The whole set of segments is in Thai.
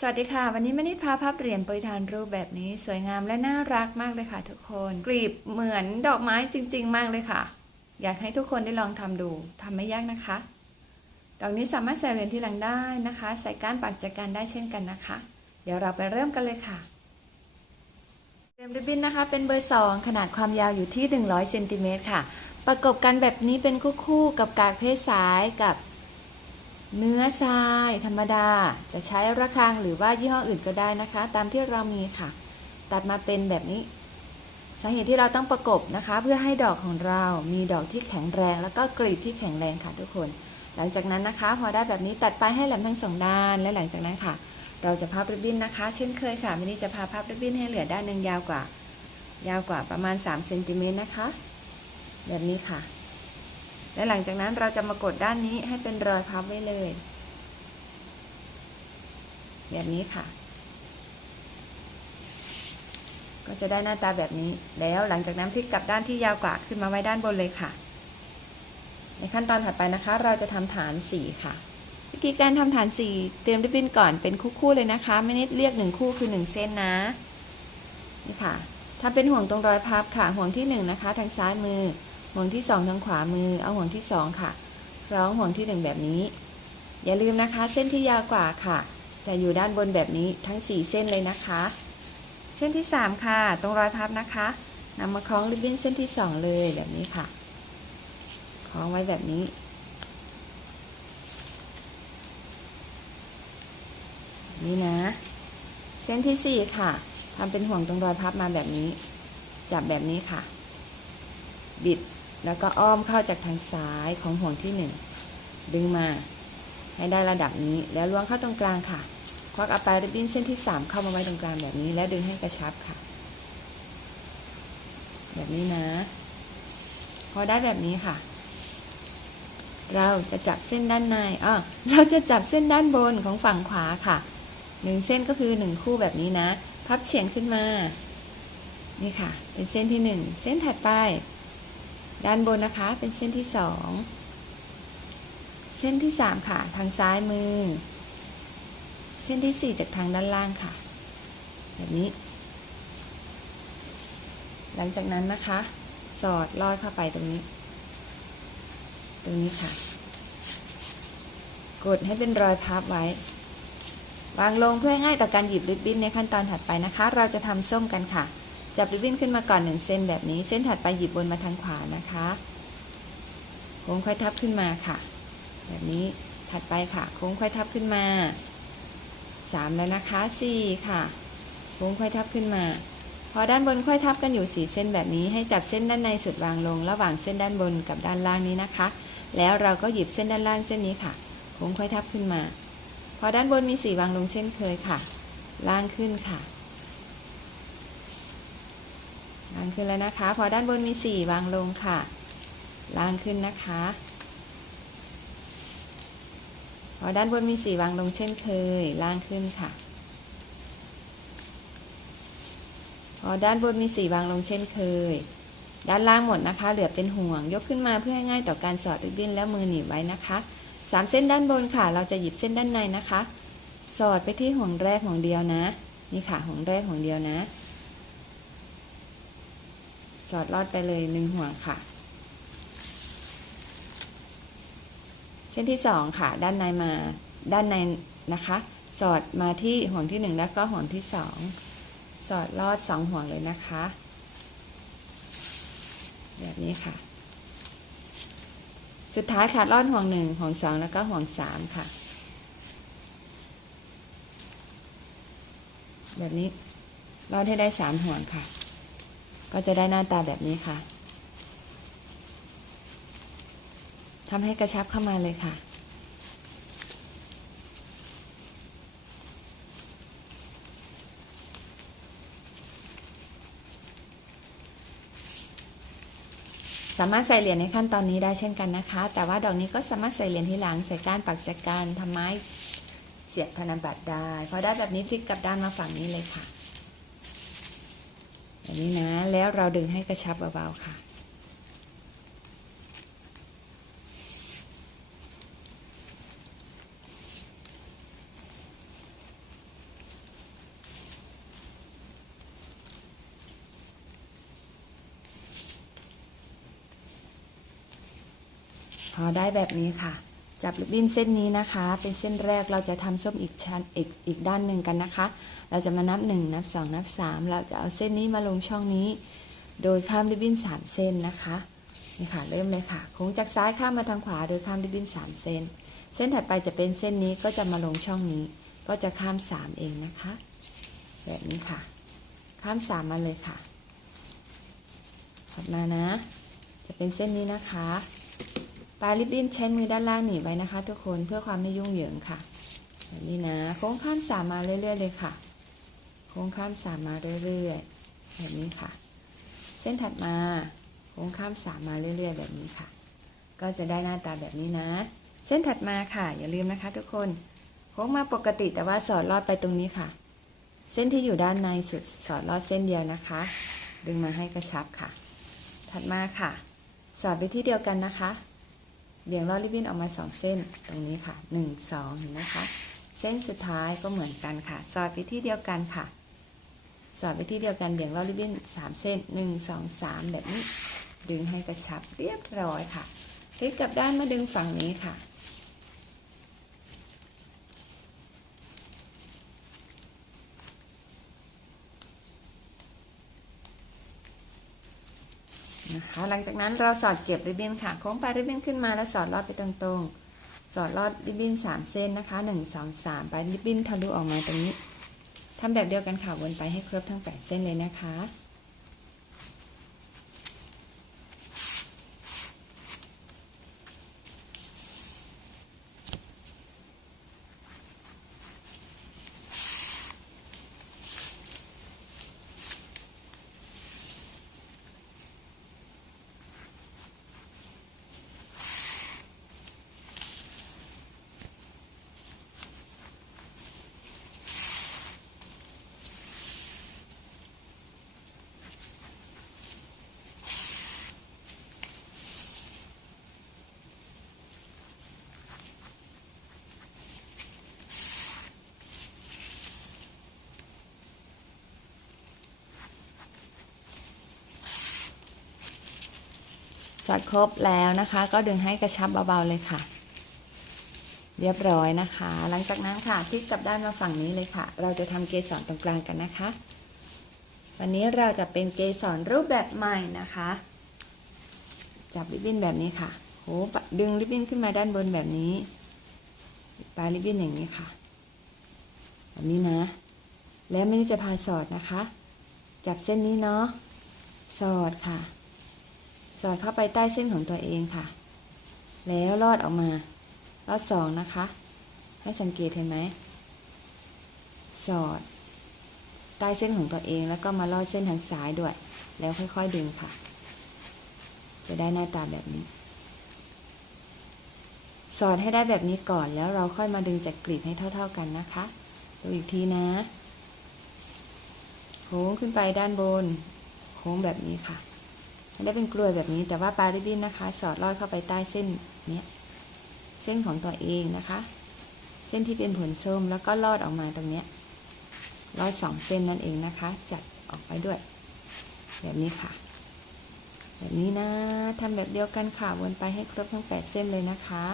สวัสดีค่ะ วันนี้ไม่ได้พาภาพเหรียญปรยทานรูปแบบนี้สวยงามและน่ารักมากเลยค่ะ ทุกคนกลีบเหมือนดอกไม้จริง ๆ มากเลยค่ะ อยากให้ทุกคนได้ลองทำดูทำไม่ยากนะคะ ดอกนี้สามารถใส่เหรียญที่หลังได้นะคะ ใส่ก้านปากจากกันได้เช่นกันนะคะ เดี๋ยวเราไปเริ่มกันเลยค่ะเตรียมริบบิ้นนะคะ เป็นเบอร์สองขนาดความยาวอยู่ที่ 100เซนติเมตรค่ะ ประกบกันแบบนี้เป็นคู่ๆกับกากเพศสายกับ เนื้อทรายธรรมดาจะใช้ระฆังหรือว่ายี่ห้ออื่นก็ได้นะคะ ตามที่เรามีค่ะ ตัดมาเป็นแบบนี้ สาเหตุที่เราต้องประกบนะคะ เพื่อให้ดอกของเรามีดอกที่แข็งแรง แล้วก็กลีบที่แข็งแรงค่ะทุกคน หลังจากนั้นนะคะ พอได้แบบนี้ตัดไปให้แหลมทั้งสองด้านและหลังจากนั้นค่ะ เราจะพับริบบิ้นนะคะ เช่นเคยค่ะวันนี้จะพาพับริบบิ้นให้เหลือด้านหนึ่งยาวกว่า ยาวกว่าประมาณ3เซนติเมตรนะคะ แบบนี้ค่ะ และหลังจากนั้นเราจะมากดด้านนี้ให้เป็นรอยพับไว้เลยแบบนี้ค่ะ ก็จะได้หน้าตาแบบนี้ แล้วหลังจากนั้นพลิกกลับด้านที่ยาวกว่าขึ้นมาไว้ด้านบนเลยค่ะ ในขั้นตอนถัดไปนะคะ เราจะทำฐานสีค่ะวิธีการทำฐานสีเตรียมริบบิ้นก่อนเป็นคู่ๆเลยนะคะไม่ได้เรียกหนึ่งคู่คือหนึ่งเส้นนะนี่ค่ะ ถ้าเป็นห่วงตรงรอยพับค่ะห่วงที่หนึ่งนะคะ ทางซ้ายมือ ห่วงที่สองทางขวามือ เอาห่วงที่สองค่ะคล้องห่วงที่หนึ่งแบบนี้ อย่าลืมนะคะ เส้นที่ยาวกว่าค่ะ จะอยู่ด้านบนแบบนี้ทั้ง4เส้นเลยนะคะ เส้นที่3ค่ะ ตรงรอยพับนะคะนำมาคล้องริบบิ้นเส้นที่2เลยแบบนี้ค่ะคล้องไว้แบบนี้นี่นะ เส้นที่4ค่ะทำเป็นห่วงตรงรอยพับมาแบบนี้ จับแบบนี้ค่ะ บิด แล้วก็อ้อมเข้าจากทางซ้ายของห่วงที่ 1 ดึงมาให้ได้ระดับนี้แล้วล้วงเข้าตรงกลางค่ะ ควักเอาปลายริบบิ้นเส้นที่ 3 เข้ามาไว้ตรงกลางแบบนี้ แล้วดึงให้กระชับค่ะ แบบนี้นะ พอได้แบบนี้ค่ะ เราจะจับเส้นด้านในอ้อเราจะจับเส้นด้านบนของฝั่งขวาค่ะหนึ่งเส้นก็คือหนึ่งคู่แบบนี้นะ พับเฉียงขึ้นมา นี่ค่ะ เป็นเส้นที่หนึ่งเส้นถัดไป ด้านบนนะคะเป็นเส้นที่สองเส้นที่สามค่ะ ทางซ้ายมือ เส้นที่สี่จากทางด้านล่างค่ะ แบบนี้ หลังจากนั้นนะคะ สอดลอดเข้าไปตรงนี้ ตรงนี้ค่ะ กดให้เป็นรอยพับไว้ วางลงเพื่อง่ายต่อการหยิบริบบิ้นในขั้นตอนถัดไปนะคะ เราจะทำส้มกันค่ะ จับริบบิ้นขึ้นมาก่อนหนึ่งเส้นแบบนี้ เส้นถัดไปหยิบบนมาทางขวานะคะโค้งค่อยทับขึ้นมาค่ะ แบบนี้ถัดไปค่ะโค้งค่อยทับขึ้นมาสามแล้วนะคะสี่ค่ะโค้งค่อยทับขึ้นมา พอด้านบนค่อยทับกันอยู่สี่เส้นแบบนี้ ให้จับเส้นด้านในสุดวางลง ระหว่างเส้นด้านบนกับด้านล่างนี้นะคะ แล้วเราก็หยิบเส้นด้านล่างเส้นนี้ค่ะโค้งค่อยทับขึ้นมา พอด้านบนมีสี่วางลงเช่นเคยค่ะ ล่างขึ้นค่ะ ล่างขึ้นแล้วนะคะ พอด้านบนมีสี่วางลงค่ะ ล่างขึ้นนะคะ พอด้านบนมีสี่วางลงเช่นเคย ล่างขึ้นค่ะ พอด้านบนมีสี่วางลงเช่นเคย ด้านล่างหมดนะคะ เหลือเป็นห่วง ยกขึ้นมาเพื่อให้ง่ายต่อการสอดริบบิ้นและมือหนีบไว้นะคะสามเส้นด้านบนค่ะ เราจะหยิบเส้นด้านในนะคะ สอดไปที่ห่วงแรกห่วงเดียวนะ นี่ค่ะห่วงแรกห่วงเดียวนะ สอดลอดไปเลยหนึ่งห่วงค่ะ เส้นที่สองค่ะ ด้านในมาด้านในนะคะ สอดมาที่ห่วงที่หนึ่งแล้วก็ห่วงที่สองสอดลอดสองห่วงเลยนะคะ แบบนี้ค่ะ สุดท้ายค่ะลอดห่วงหนึ่งห่วงสองแล้วก็ห่วงสามค่ะ แบบนี้ลอดให้ได้สามห่วงค่ะ ก็จะได้หน้าตาแบบนี้ค่ะทำให้กระชับเข้ามาเลยค่ะสามารถใส่เหรียญในขั้นตอนนี้ได้เช่นกันนะคะ แต่ว่าดอกนี้ก็สามารถใส่เหรียญที่หลังใส่ก้านปักจักการทำไม้เสียบธนบัตรได้พอได้แบบนี้พลิกกลับด้านมาฝั่งนี้เลยค่ะ แบบนี้นะแล้วเราดึงให้กระชับเบาๆค่ะพอได้แบบนี้ค่ะ จับริบบิ้นเส้นนี้นะคะ เป็นเส้นแรกเราจะทำส้มอีกชั้นอีกอีกด้านหนึ่งกันนะคะ เราจะมานับ 1 นับ 2 นับ 3 เราจะเอาเส้นนี้มาลงช่องนี้ โดยข้ามริบบิ้น 3 เส้นนะคะนี่ค่ะเริ่มเลยค่ะโค้งจากซ้ายข้ามมาทางขวาโดยข้ามริบบิ้น 3 เส้น เส้นถัดไปจะเป็นเส้นนี้ก็จะมาลงช่องนี้ ก็จะข้าม 3 เองนะคะ แบบนี้ค่ะ ข้าม 3 มาเลยค่ะถัดมานะ จะเป็นเส้นนี้นะคะ ลายริบบิ้นใช้มือด้านล่างหนีบไว้นะคะ ทุกคนเพื่อความไม่ยุ่งเหยิงค่ะแบบนี้นะโค้งข้ามสามมาเรื่อย ๆ เลยค่ะ โค้งข้ามสามมาเรื่อยๆแบบนี้ค่ะ เส้นถัดมาโค้งข้ามสามมาเรื่อย ๆ แบบนี้ค่ะ ก็จะได้หน้าตาแบบนี้นะ เส้นถัดมาค่ะ อย่าลืมนะคะ ทุกคนโค้งมาปกติแต่ว่าสอดลอดไปตรงนี้ค่ะ เส้นที่อยู่ด้านในสุดสอดลอดเส้นเดียวนะคะ ดึงมาให้กระชับค่ะ ถัดมาค่ะ สอดไปที่เดียวกันนะคะ เบี่ยงลอดริบบิ้นออกมาสองเส้นตรงนี้ค่ะหนึ่งสองเห็นไหมคะ เส้นสุดท้ายก็เหมือนกันค่ะ สอดไปที่เดียวกันค่ะ สอดไปที่เดียวกันเบี่ยงลอดริบบิ้นสามเส้นหนึ่งสองสามแบบนี้ ดึงให้กระชับเรียบร้อยค่ะพลิกกลับด้านมาดึงฝั่งนี้ค่ะ นะคะหลังจากนั้นเราสอดเก็บริบบิ้นค่ะโค้งปลายริบบิ้นขึ้นมาแล้วสอดลอดไปตรงๆ สอดลอดริบบิ้นสามเส้นนะคะหนึ่งสองสามปลายริบบิ้นทะลุออกมาตรงนี้ทำแบบเดียวกันค่ะวนไปให้ครบทั้งแปดเส้นเลยนะคะ สอดครบแล้วนะคะ ก็ดึงให้กระชับเบาๆเลยค่ะ เรียบร้อยนะคะ หลังจากนั้นค่ะพลิกกลับด้านมาฝั่งนี้เลยค่ะ เราจะทำเกสรตรงกลางกันนะคะ วันนี้เราจะเป็นเกสรรูปแบบใหม่นะคะ จับริบบิ้นแบบนี้ค่ะโหดึงริบบิ้นขึ้นมาด้านบนแบบนี้ปลายริบบิ้นอย่างนี้ค่ะแบบนี้นะ แล้วไม่ได้จะพาสอดนะคะ จับเส้นนี้เนาะสอดค่ะ อดเข้าไปใต้เส้นของตัวเองค่ะ แล้วลอดออกมา ลอดสองนะคะ ให้สังเกตเห็นไหม สอด ใต้เส้นของตัวเองแล้วก็มาลอดเส้นทางซ้ายด้วย แล้วค่อยๆดึงค่ะ จะได้หน้าตาแบบนี้ สอดให้ได้แบบนี้ก่อนแล้วเราค่อยมาดึงจากกลีบให้เท่า ๆกันนะคะ ดูอีกทีนะ โค้งขึ้นไปด้านบน โค้งแบบนี้ค่ะ ได้เป็นกลวยแบบนี้ แต่ว่าปลาริบบิ้นนะคะ สอดลอดเข้าไปใต้เส้นเนี้ยเส้นของตัวเองนะคะ เส้นที่เป็นผลส้มแล้วก็ลอดออกมาตรงเนี้ยลอดสองเส้นนั่นเองนะคะ จัดออกไปด้วย แบบนี้ค่ะ แบบนี้นะทำแบบเดียวกันค่ะวนไปให้ครบทั้งแปดเส้นเลยนะคะ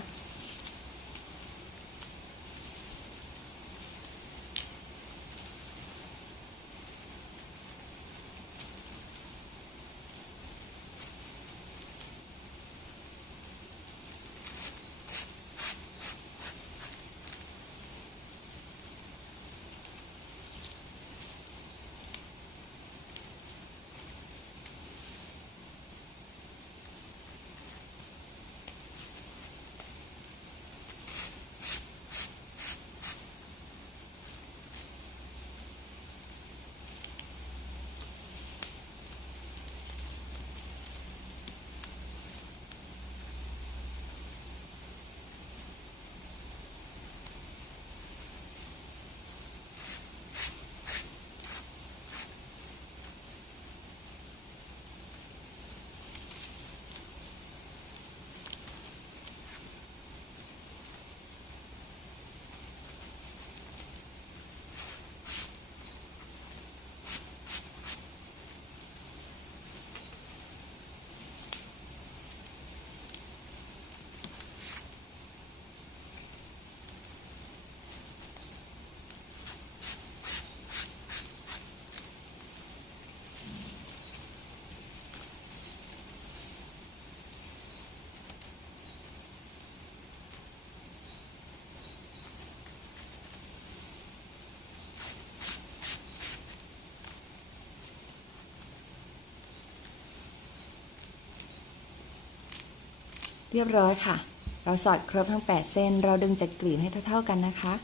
เรียบร้อยค่ะ เราสอดครบทั้ง 8 เส้น เราดึงจากกลีบให้เท่า ๆกันนะคะ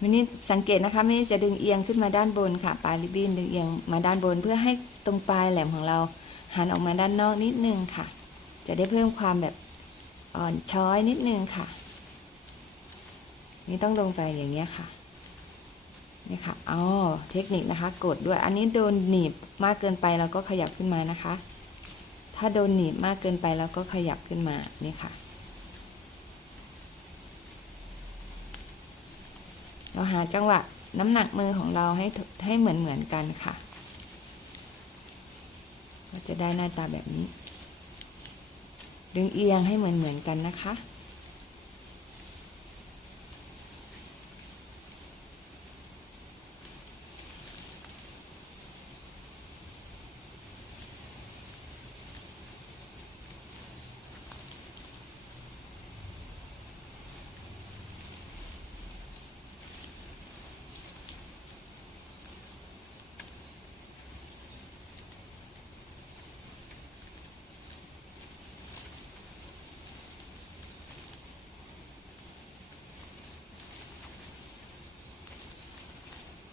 มินี่สังเกตนะคะมินี่จะดึงเอียงขึ้นมาด้านบนค่ะ ปลายริบบิ้นดึงเอียงมาด้านบนเพื่อให้ตรงปลายแหลมของเราหันออกมาด้านนอกนิดนึงค่ะ จะได้เพิ่มความแบบ อ่อนช้อยนิดนึงค่ะ นี่ต้องลงไปอย่างเงี้ยค่ะนี่ค่ะอ๋อเทคนิคนะคะ กดด้วยอันนี้โดนหนีบมากเกินไปเราก็ขยับขึ้นมานะคะ ถ้าโดนหนีบมากเกินไปเราก็ขยับขึ้นมานี่ค่ะเราหาจังหวะน้ำหนักมือของเราให้ให้เหมือนเหมือนกันค่ะก็จะได้หน้าตาแบบนี้ ดึงเอียงให้เหมือนเหมือนกันนะคะ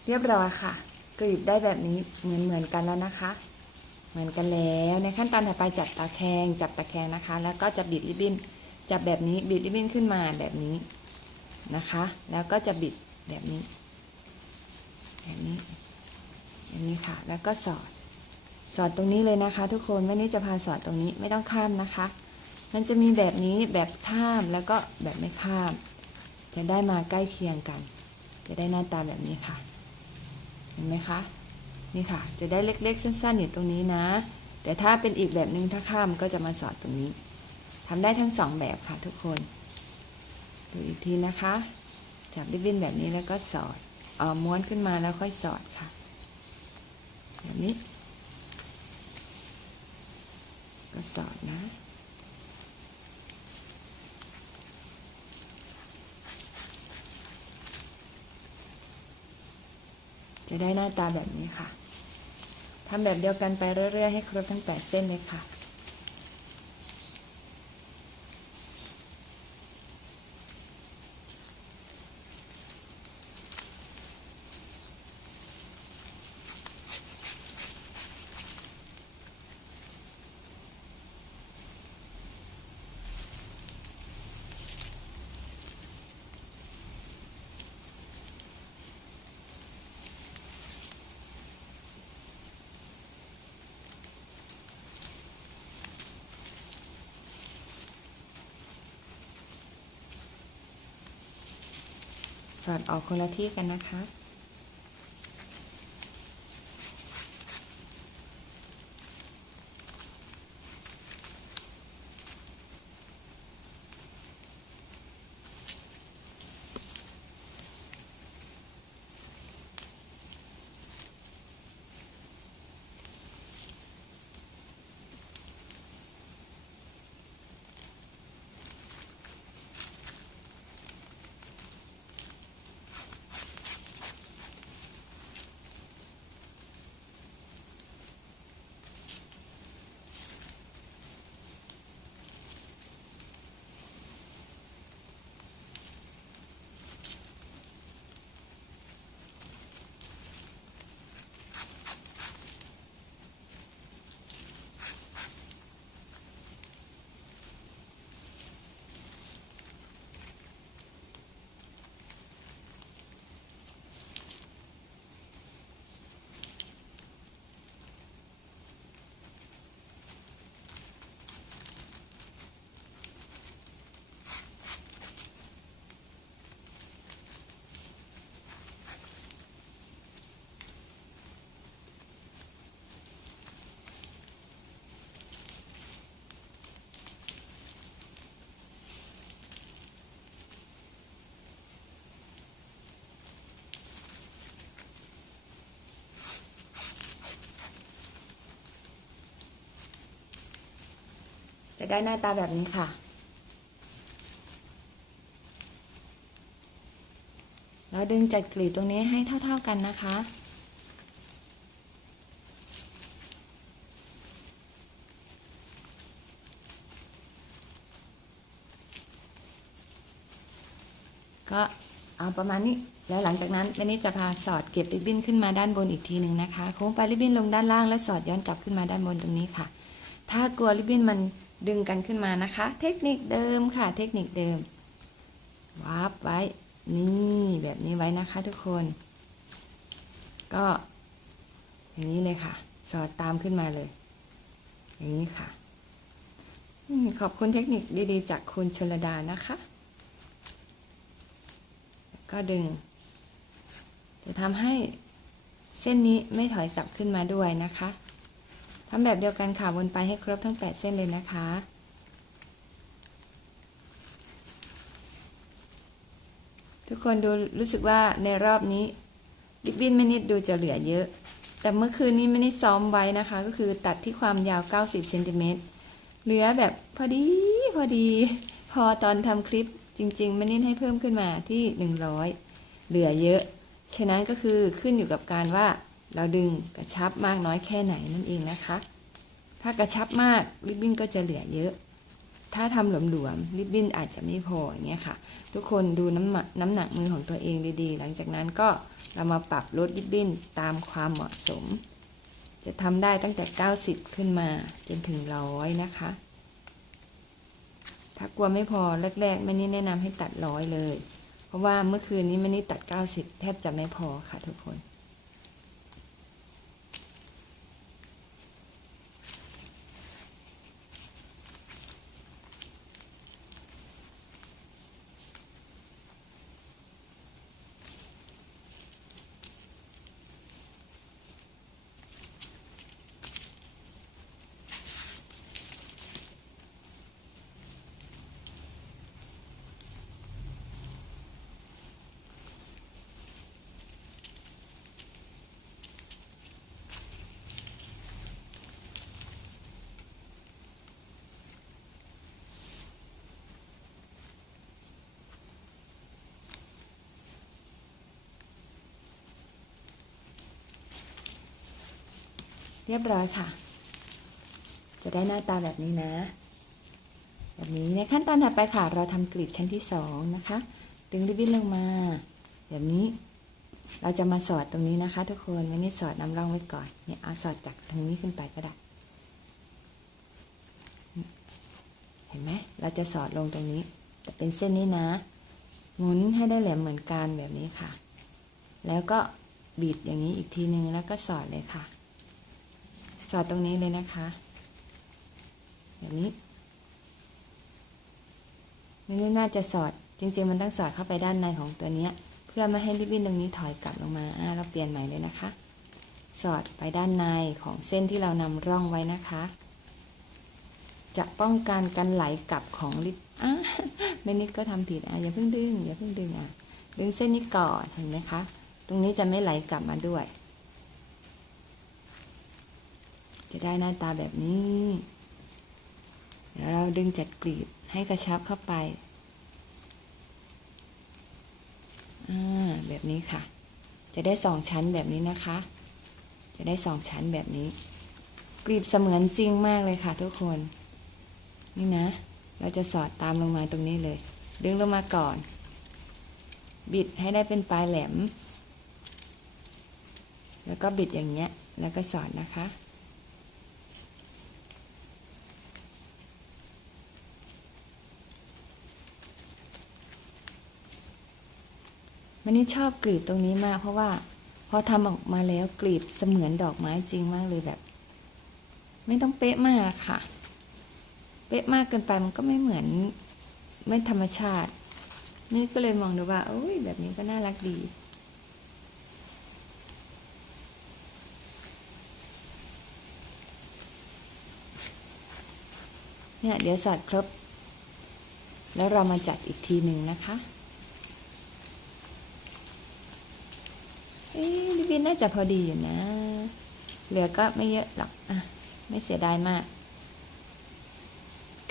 เรียบร้อยค่ะ กรีบได้แบบนี้เหมือนเหมือนกันแล้วนะคะ เหมือนกันแล้วในขั้นตอนถัดไปจับตาแคงจับตาแคงนะคะ แล้วก็จะบิดริบบิ้นจับแบบนี้บิดริบบิ้นขึ้นมาแบบนี้นะคะ แล้วก็จะบิดแบบนี้ แบบนี้แบบนี้ค่ะ แล้วก็สอดสอดตรงนี้เลยนะคะ ทุกคนไม่นี้จะพาสอดตรงนี้ไม่ต้องข้ามนะคะ มันจะมีแบบนี้แบบข้ามแล้วก็แบบไม่ข้าม จะได้มาใกล้เคียงกัน จะได้หน้าตาแบบนี้ค่ะ เห็นไหมคะ นี่ค่ะ จะได้เล็กๆ สั้นๆ อยู่ตรงนี้นะ แต่ถ้าเป็นอีกแบบหนึ่งถ้าข้ามก็จะมาสอดตรงนี้ทำได้ทั้งสองแบบค่ะทุกคนดูอีกทีนะคะ จับริบบิ้นแบบนี้แล้วก็สอดเออม้วนขึ้นมาแล้วค่อยสอดค่ะแบบนี้ ก็สอดนะ จะได้หน้าตาแบบนี้ค่ะทำแบบเดียวกันไปเรื่อยๆ ให้ครบทั้ง 8 เส้นเลยค่ะ สอดออกคนละที่กันนะคะะได้หน้าตาแบบนี้ค่ะ แล้วดึงจัดกลีบตรงนี้ให้เท่า ๆกันนะคะ ก็เอาประมาณนี้แล้วหลังจากนั้นเบนนี่จะพาสอดเก็บริบบิ้นขึ้นมาด้านบนอีกทีหนึ่งนะคะโค้งไปริบบิ้นลงด้านล่างแล้วสอดย้อนกลับขึ้นมาด้านบนตรงนี้ค่ะ ถ้ากลัวริบบิ้นมัน ดึงกันขึ้นมานะคะ เทคนิคเดิมค่ะ เทคนิคเดิมวาบไว้ นี่แบบนี้ไว้นะคะทุกคน ก็ อย่างนี้เลยค่ะ สอดตามขึ้นมาเลย อย่างนี้ค่ะ ขอบคุณเทคนิคดีๆ จากคุณชลดานะคะ ก็ดึง จะทำให้เส้นนี้ไม่ถอยกลับขึ้นมาด้วยนะคะ ทำแบบเดียวกันค่ะวนไปให้ครบทั้ง 8 เส้นเลยนะคะ ทุกคนดูรู้สึกว่าในรอบนี้ริบบิ้นไม่นิดดูจะเหลือเยอะ แต่เมื่อคืนนี้ไม่นิดซ้อมไว้นะคะ ก็คือตัดที่ความยาว 90เซนติเมตรเหลือแบบพอดีพอดี พอตอนทำคลิปจริงๆไม่นิดให้เพิ่มขึ้นมาที่ 100 เหลือเยอะ ฉะนั้นก็คือขึ้นอยู่กับการว่า เราดึงกระชับมากน้อยแค่ไหนนั่นเองนะคะ ถ้ากระชับมากริบบิ้นก็จะเหลือเยอะ ถ้าทำหลวมๆริบบิ้นอาจจะไม่พออย่างเงี้ยค่ะ ทุกคนดูน้ำหนักน้ำหนักมือของตัวเองดีๆ หลังจากนั้นก็เรามาปรับลดริบบิ้นตามความเหมาะสม จะทำได้ตั้งแต่ 90 ขึ้นมาจนถึงร้อยนะคะ ถ้ากลัวไม่พอแรกๆไม่นี่แนะนำให้ตัดร้อยเลย เพราะว่าเมื่อคืนนี้ไม่นี่ตัด 90 แทบจะไม่พอค่ะทุกคน เรียบร้อยค่ะ จะได้หน้าตาแบบนี้นะ แบบนี้ในขั้นตอนถัดไปค่ะ เราทำกลีบชั้นที่สองนะคะ ดึงริบบิ้นลงมา แบบนี้ เราจะมาสอดตรงนี้นะคะ ทุกคนไม่ได้สอดน้ำร่องไว้ก่อนเนี่ยเอาสอดจากทางนี้ขึ้นไปก็ได้เห็นไหมเราจะสอดลงตรงนี้ จะเป็นเส้นนี้นะ หมุนให้ได้แหลมเหมือนกันแบบนี้ค่ะ แล้วก็บีบอย่างนี้อีกทีนึงแล้วก็สอดเลยค่ะ สอดตรงนี้เลยนะคะ แบบนี้ ไม่ได้น่าจะสอดจริง ๆ มันต้องสอดเข้าไปด้านในของตัวเนี้ย เพื่อไม่ให้ริบบิ้นตรงนี้ถอยกลับลงมาอ่าเราเปลี่ยนใหม่เลยนะคะ สอดไปด้านในของเส้นที่เรานำร่องไว้นะคะ จะป้องกันการไหลกลับของริบอะไม่นิดก็ทำผิดอะอย่าเพิ่งดึงอย่าเพิ่งดึงอะดึงเส้นนี้ก่อนเห็นไหมคะ ตรงนี้จะไม่ไหลกลับมาด้วย จะได้หน้าตาแบบนี้ เดี๋ยวเราดึงจัดกลีบให้กระชับเข้าไปอ่าแบบนี้ค่ะ จะได้สองชั้นแบบนี้นะคะ จะได้สองชั้นแบบนี้ กลีบเสมือนจริงมากเลยค่ะทุกคน นี่นะ เราจะสอดตามลงมาตรงนี้เลย ดึงลงมาก่อน บิดให้ได้เป็นปลายแหลม แล้วก็บิดอย่างเงี้ย แล้วก็สอดนะคะ มันนี่ชอบกลีบตรงนี้มาก เพราะว่าพอทำออกมาแล้วกลีบเสมือนดอกไม้จริงมากเลยแบบ ไม่ต้องเป๊ะมากค่ะ เป๊ะมากเกินไปมันก็ไม่เหมือนไม่ธรรมชาติ นี่ก็เลยมองดูว่าโอ้ยแบบนี้ก็น่ารักดีเนี่ยเดี๋ยวสอดครบ แล้วเรามาจัดอีกทีหนึ่งนะคะ เอ๊ลิบบินน่าจะพอดีอยู่นะ เหลือก็ไม่เยอะหรอก อะ ไม่เสียดายมาก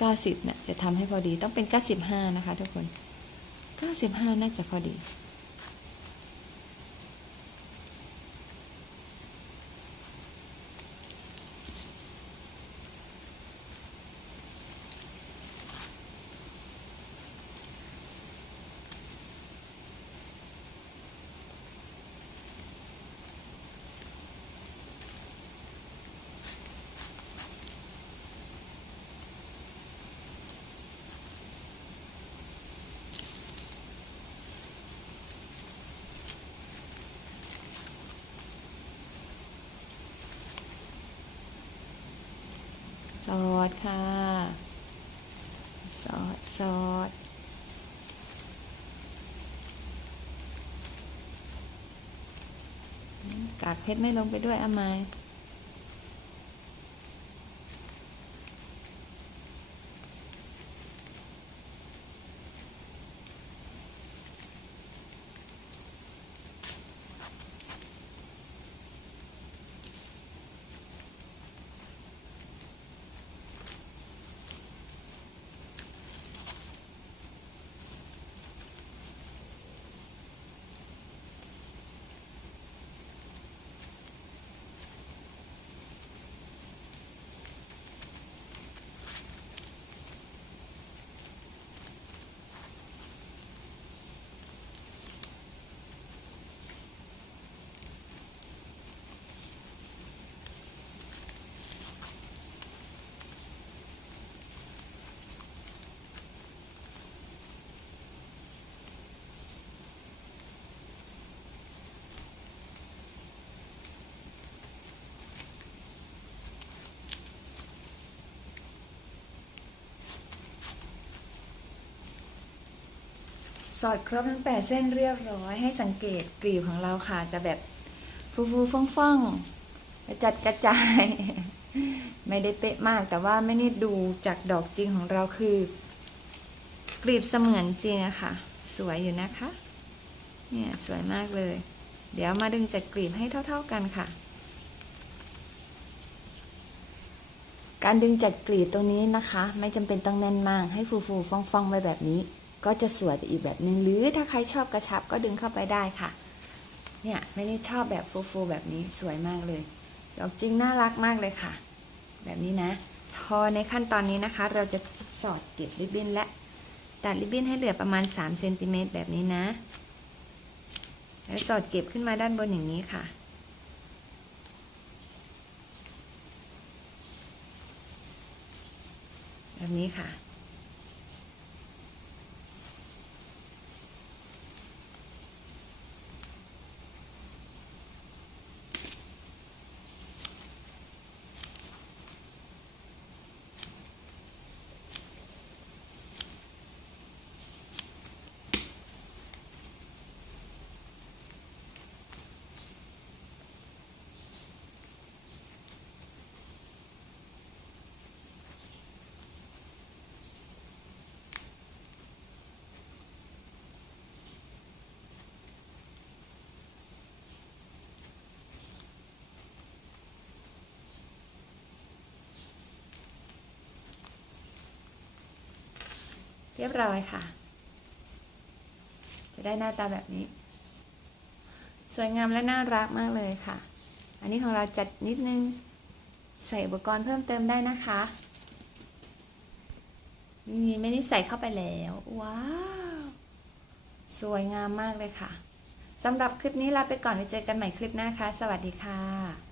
90เนี่ยจะทำให้พอดี ต้องเป็น 95 นะคะทุกคน 95 น่าจะพอดี สอดค่ะ สอด สอด กากเพชรไม่ลงไปด้วยอาม อดครบทั้งแปดเส้นเรียบร้อยให้สังเกตกลีบของเราค่ะจะแบบฟูฟูฟ่องฟ่องๆจัดกระจาย ไม่ได้เป๊ะมากแต่ว่าไม่ได้ดูจากดอกจริงของเราคือ กลีบเสมือนจริงอะค่ะ สวยอยู่นะคะ เนี่ยสวยมากเลย เดี๋ยวมาดึงจากกลีบให้เท่า ๆกันค่ะ การดึงจัดกลีบตรงนี้นะคะ ไม่จำเป็นต้องแน่นมากให้ฟูฟูฟ่องฟ่องๆไว้แบบนี้ ก็จะสวยไปอีกแบบหนึ่งหรือถ้าใครชอบกระชับก็ดึงเข้าไปได้ค่ะ เนี่ยไม่ได้ชอบแบบฟูๆแบบนี้สวยมากเลย ดอกจริงน่ารักมากเลยค่ะ แบบนี้นะ พอในขั้นตอนนี้นะคะ เราจะสอดเก็บริบบิ้นและตัดริบบิ้นให้เหลือประมาณ3เซนติเมตรแบบนี้นะ แล้วสอดเก็บขึ้นมาด้านบนอย่างนี้ค่ะแบบนี้ค่ะ เรียบร้อยค่ะ จะได้หน้าตาแบบนี้ สวยงามและน่ารักมากเลยค่ะ อันนี้ของเราจัดนิดนึง ใส่อุปกรณ์เพิ่มเติมได้นะคะ นี่ไม่ได้ใส่เข้าไปแล้ว ว้าว สวยงามมากเลยค่ะสำหรับคลิปนี้ลาไปก่อนไว้เจอกันใหม่คลิปหน้าค่ะ สวัสดีค่ะ